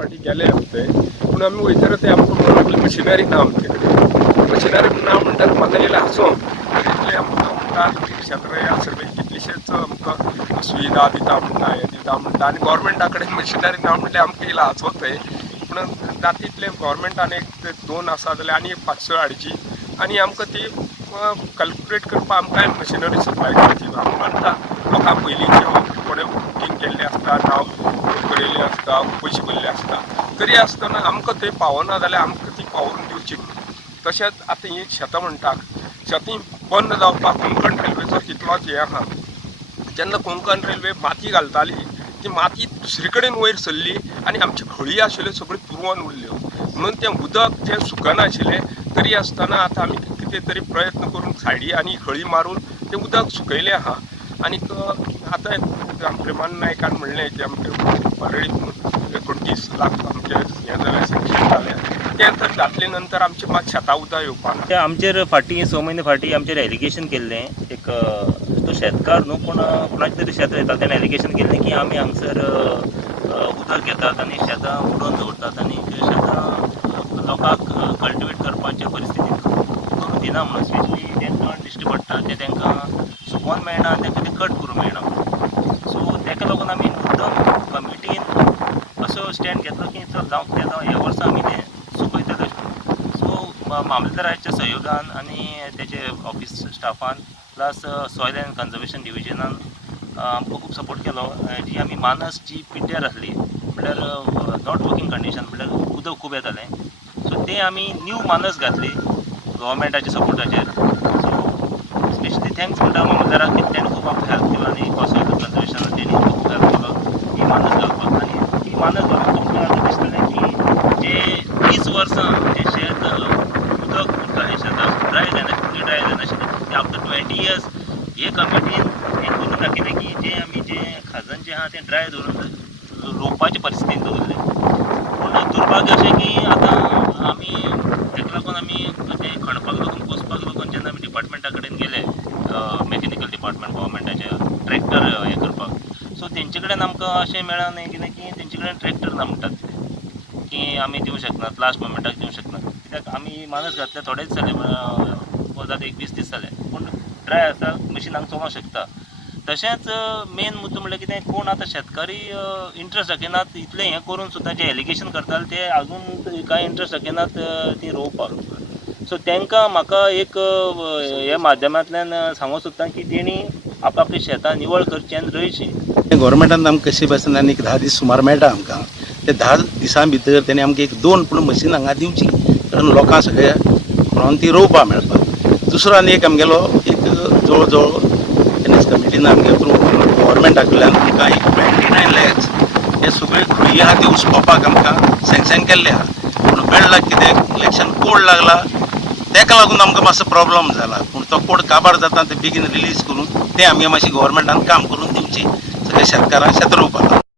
फाटी गेले होते पूण आमी वयतना ते आमकां म्हणून मशिनरी ना आमचे कडेन मशिनरी ना म्हणटात म्हाका येयलें हांसूंक इतले आमकां म्हणटा शेतकार आसले कितलीशेच आमकां सुविधा दिता म्हणटा हें दिता म्हणटा आनी गोवोरमेंटा कडेन मशिनरी ना म्हणल्यार आमकां येयलां हांसोतय पूण जाता तितले गोवोरमेंटान एक 2 आसा जाल्यार आनी 500 हाडची आनी आमकां ती कॅल्क्युलेट करपाक आमकां मशिनरी सप्लाय करची आमी म्हणटा लोकां पयलींचे कोणें बुकींग केल्लें आसता नांव बरयल्लें आसता पयशे भरले आसता तरी आसतना आमकां थंय पावना जाल्यार आमकां ती पावोवन दिवची तशेंच आतां ही शेतां म्हणटा शेती बंद जावपाक कोंकण रेल्वेचो तितलोच हें आहा जेन्ना कोंकण रेल्वे माती घालताली ती माती दुसरे कडेन वयर सरली आनी आमची खळी आशिल्ल्यो सगळ्यो पुरवून उरल्यो म्हणून तें उदक जें सुकनाशिल्लें तरी आसतना आतां आमी कितें तरी प्रयत्न करून सायडी आनी खळी मारून तें उदक सुकयलें आहा आनीक आतां प्रेमान नायकान म्हणलें की आमचे परळी 29 लाख आमचे हें जालें सँक्शन जालें तें तर घातले नंतर आमचे मात शेतां उदक येवपाक ते आमचेर फाटीं 6 म्हयने फाटीं आमचेर एलिगेशन केल्लें एक तो शेतकार न्हू पूण कोणाचें तरी शेत रोयता तेणें एलिगेशन केल्लें की आमी हांगसर उदक घेतात आनी शेतां उडोवन दवरतात आनी शेतां लोकांक कल्टिवेट करपाचे परिस्थितींत करूं दिना म्हणून स्पेशली जेंकां दिश्टी पडटा ते तांकां सुकोवन मेळना आनी तांकां ते कट करूं मेळना सो ताका लागून आमी मुद्दम कमिटीन असो स्टँड घेतलो की चल जावं तें जावं ह्या वर्सा आमी तें सुकयतले सो मामलेदाराच्या सहयोगान आनी तेजे ऑफिस स्टाफान प्लस सॉयल एंड कन्जर्वेशन डिविजनान आमकां खूब सपोर्ट केलो जी आमी मानस जी पिड्ड्यार आसली म्हणल्यार नॉट वर्किंग कंडिशन म्हणल्यार उदक खूब येतालें सो तें आमी न्यू मानस घातली गव्हर्मेंटाच्या सपोर्टाचेर सो स्पेशली थँक्स म्हणटा मामलेदाराक की तेणें खूब आमकां हेल्प केलो आनी सॉयल कन्जर्वेशन तेणी खूब हेल्प केलो ही मानस घालपाक आनी ही मानस घालून तुमकां आतां दिसतलें की जे 20 वर्सां जे शेत उदक उरतालें शेताक ड्राय जायनाशिल्लें ते आफ्टर 20 इयर्स हे कमिटीन हें करून दाखयलें की जे आमी जे खाजन जें आहा तें ड्राय दवरून रोवपाचे परिस्थितीन दवरलें पूण दुर्भाग्य अशें की आतां आमी ताका लागून आमी तें खणपाक लागून पोसपाक लागून जेन्ना आमी डिपार्टमेंटा कडेन गेले मॅकॅनिकल डिपार्टमेंट गव्हर्मेंटाच्या ट्रॅक्टर हें करपाक सो तेंचे कडेन आमकां अशें मेळना न्ही कित्याक की तेंचे कडेन ट्रॅक्टर ना म्हणटात की आमी दिवंक शकनात लास्ट मोमेंटाक दिवंक शकनात कित्याक आमी मानस घातले थोडेच जाले जाता एक 20 दीस जाले पूण ड्राय आसा मशीन हांगा चलोवंक शकता तशेंच मेन मुद्दो म्हणल्यार कितें कोण आतां शेतकारी इंट्रस्ट दाखयनात इतलें हें करून सुद्दां जे एलिगेशन करताले ते आजून कांय इंट्रस्ट दाखयनात ती रोवपाक सो तांकां म्हाका एक ह्या माध्यमांतल्यान सांगूं सोदता की तेणी आपली शेतां निवळ करची आनी रोयची गव्हर्मेंटान आमकां कशे भाशेन आनी 10 दीस सुमार मेळटा आमकां ते 10 दिसां भितर तेणी आमकां एक 2 पूण मशीन हांगा दिवची कारण लोकांक सगळ्या म्हणून ती रोवपाक मेळपाक दुसरो आनी एक आमगेलो एक जवळ जवळ एनएस कमिटीन आमगे थ्रू गव्हर्मेंटा कडल्यान आमकां एक 29 लॅक्स हे सगळे खळी आहा ती उसपावपाक आमकां सँक्शन केल्ले आहा पूण बेळ्ळाक कितें इलेक्शन कोड लागला ताका लागून आमकां मातसो प्रॉब्लम जाला पूण तो कोड काबार जाता ते बेगीन रिलीज करून ते आमगे मातशी गव्हर्मेंटान काम करून दिवची सगळ्या शेतकारांक शेत रोवपाक